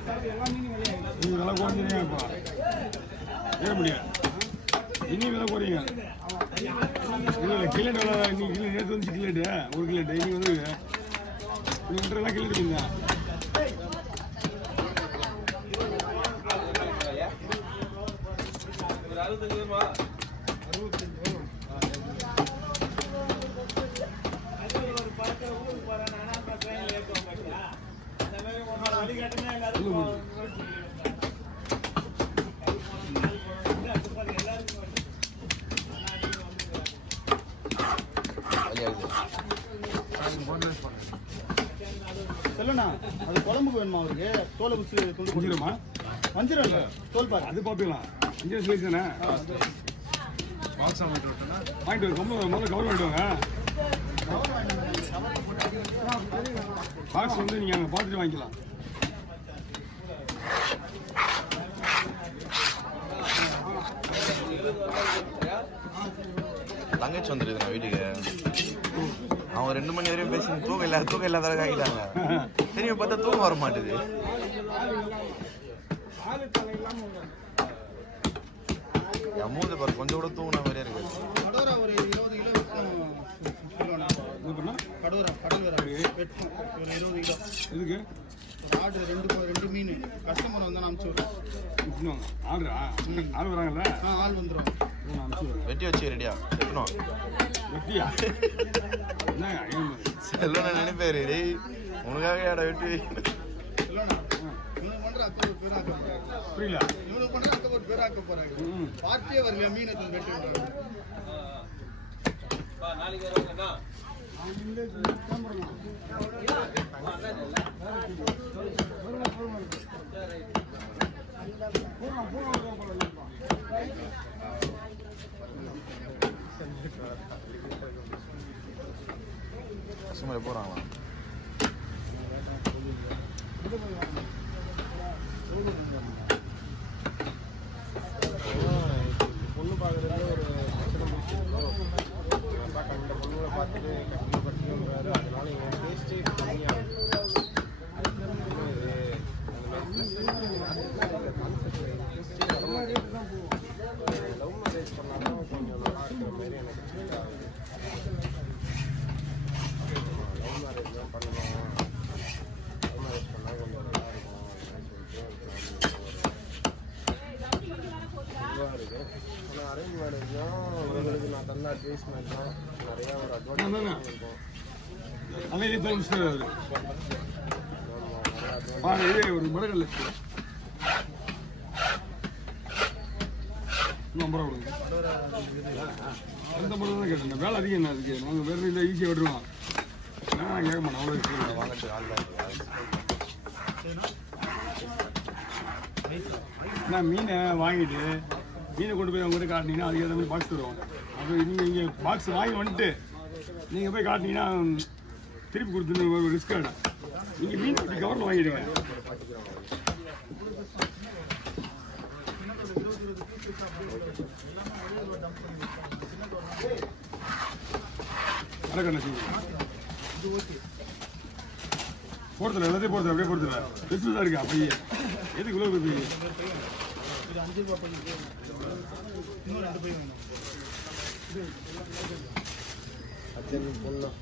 நீ விலை குறைஞ்சிருங்க இப்போ ஏற முடியாது இன்னும் விலை குறையுங்க இல்லை இல்லை கிலோ விலை இன்னைக்கு கிலோ நேற்று வந்து கிலோட்டு ஒரு கிலோட்டு இன்னைக்கு வந்து இன்னும் 1.5 கிலோ இருக்குங்க சொல்லுண்ணா அது குழம்புக்கு வேணுமா அவருக்கு தோலை குச்சி துண்டு குடிச்சிருமா வஞ்சிரம் இல்லை தோல் பாரு அது பார்த்துக்கலாம் அஞ்சு ஸ்லைஸ் தானே வாங்கிட்டு முதல்ல கவர் வாங்கிட்டு வாங்க பாக்ஸ் வந்து நீங்கள் அங்கே பார்த்துட்டு வாங்கிக்கலாம் தங்கச்சி வந்துருக்குண்ணா வீட்டுக்கு அவங்க 2 மணி வரையும் பேசி தூக்கம் இல்லாத ஆகிட்டாங்க திரும்பி பார்த்தா தூக்கம் வர மாட்டேது அமௌண்ட் பாரு கொஞ்சம் கூட தூங்கின மாதிரியே இருக்கு ஒரு 20 கிலோ கடவுரா வெட்டும் ஒரு 20 கிலோ எதுக்கு ஆர்டர் 2 மீன் கஸ்டமர் வந்து அனுப்பிச்சு விடுறோம் ஆள் வராங்கல்ல ஆள் வந்துடும் வெட்டி வச்சு ரெடியா வெட்டணும் வெட்டியா செல்ல நினைப்பேரு டேய் உனக்காக ஏடா வெட்டி புரியல இவனுக்கு பண்ணா அங்க ஒரு பேராக்க போறாங்க பார்ட்டியே வரல மீன் எடுத்து வெட்டி விடுறாங்க நாளைக்கு வரேன்னா கஸ்டமர் போறாங்களா பொண்ணு பார்க்குறது ஒரு அந்த பொண்ணுங்களை பார்த்துட்டு கஷ்டப்படுத்துறாரு அதனால என் டேஸ்ட்டு கம்மியாக லவ் மேரேஜ் பண்ணாலும் கொஞ்சம் நல்லா இருக்கிற மாதிரி எனக்கு லவ் மேரேஜ் தான் பண்ணணும் லவ் மேரேஜ் பண்ணால் கொஞ்சம் நல்லா இருக்கும் இருக்கு ஆனால் அரேஞ்ச் மேரேஜ் தான் உங்களுக்கு நான் தந்த அட்வைஸ்மெண்ட் தான் நிறையா ஒரு அட்வான்டேஜ் இருக்கும் ஒரு மரங்கள் நம்பர் கொடுங்க அந்த மரம் தான் கேட்டேன் வேலை அதிகம் என்ன அதுக்கு நாங்கள் வேறு இல்லை ஈஸியாக விட்டுருவோம் நான் கேட்க மாட்டேன் அவ்வளோ வாங்கிட்டு ஆள் நான் மீனை வாங்கிட்டு மீனை கொண்டு போய் அவங்ககிட்ட காட்டினீங்கன்னா அதுக்கு ஏற்ற மாதிரி பாக்ஸ் தருவாங்க அப்போ நீங்கள் இங்கே பாக்ஸ் வாங்கி வந்துட்டு நீங்கள் போய் காட்டினீங்கன்னா திருப்பி கொடுத்துன்னு ஒரு ரிஸ்க் ஆகிடும் நீங்கள் மீன் கட்டி கவரில் வாங்கிடுங்க அரைக்கண்ண போடுறதில்ல எல்லாத்தையும் போடுறது அப்படியே போடுறதில்ல பெருசு தான் இருக்கா பையன் எதுக்கு இவ்வளோ பையன் இது 5 ரூபா பை இன்னும் 2 பை வேணும் அச்சன் போடலாம்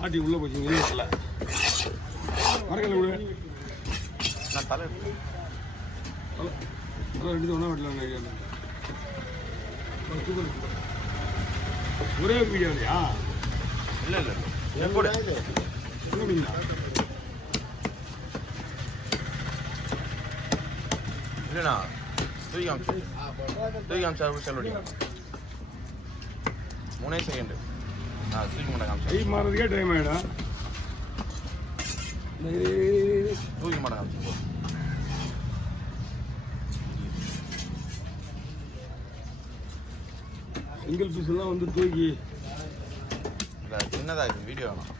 பாட்டி உள்ள போச்சு மரக்கல விடு நான் தலை ரெண்டு ஒன்றா வீட்டில் ஒரே வீடியோ இல்லையா இல்லை இல்லைண்ணா தூக்கி காமிச்சா செல்லுடிங்க 3 செகண்ட் நான் தூக்கி மாட்டேன் காமிச்சா கை மாறதுக்கே டைம் ஆகிடும் தூக்கி மாட்டேன் காமிச்சு சிங்கிள் பீஸ் எல்லாம் வந்து தூக்கி இல்லை சின்னதாக இருக்குது வீடியோ வேணும்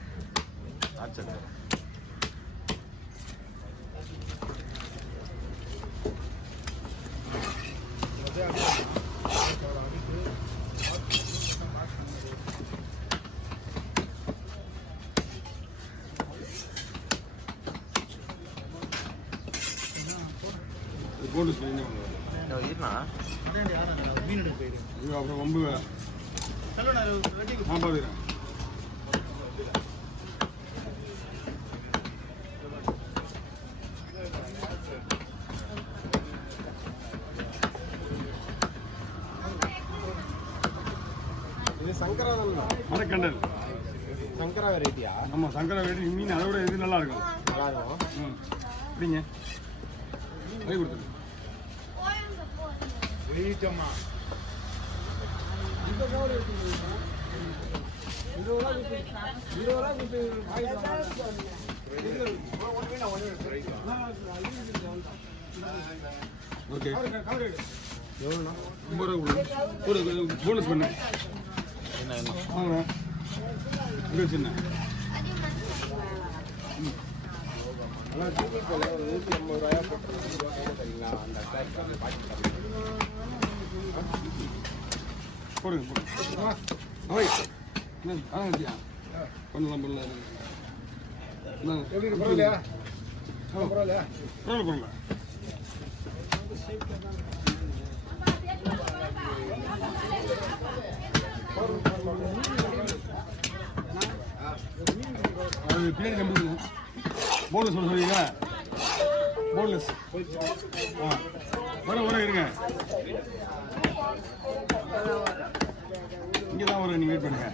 ஆச்சரியம் போனஸ் பண்ணி இருண்ணா இது அப்புறம் ரொம்ப நான் பார்த்துக்கிறேன். இது சங்கரா தான். மரக்கண்டல் சங்கரா வெரைட்டியா? நம்ம சங்கரா வெரைட்டி மீன் அதை விட இது நல்லா இருக்கும். நல்லா இருக்கும். ம் அப்படிங்க கை கொடுத்துருங்க. ஓகே எவ்வளோண்ணா? 50 ரூபா ஒரு போனஸ் பண்ணு என்ன என்ன வாங்க இது சின்ன ஆனால் டிவி போல ஒரு 150 ரூபாயா போட்டு சரிங்களா? அந்த அட்டாச் பாக்கெட் போடுங்க போடுங்க அவை என்ன ஆரம்பிச்சியா பண்ணலாம் பண்ணலாம் எப்படி பரவாயில்லையா? பரவாயில்ல பரவாயில்ல அது பின்னாடி நம்பிடுங்க போன்லெஸ் சொல்ல சொல்லுவீங்க போன்லெஸ் ஆ வர இருங்க இங்கே தான் வரும் நீங்கள் வெயிட் பண்ணுங்க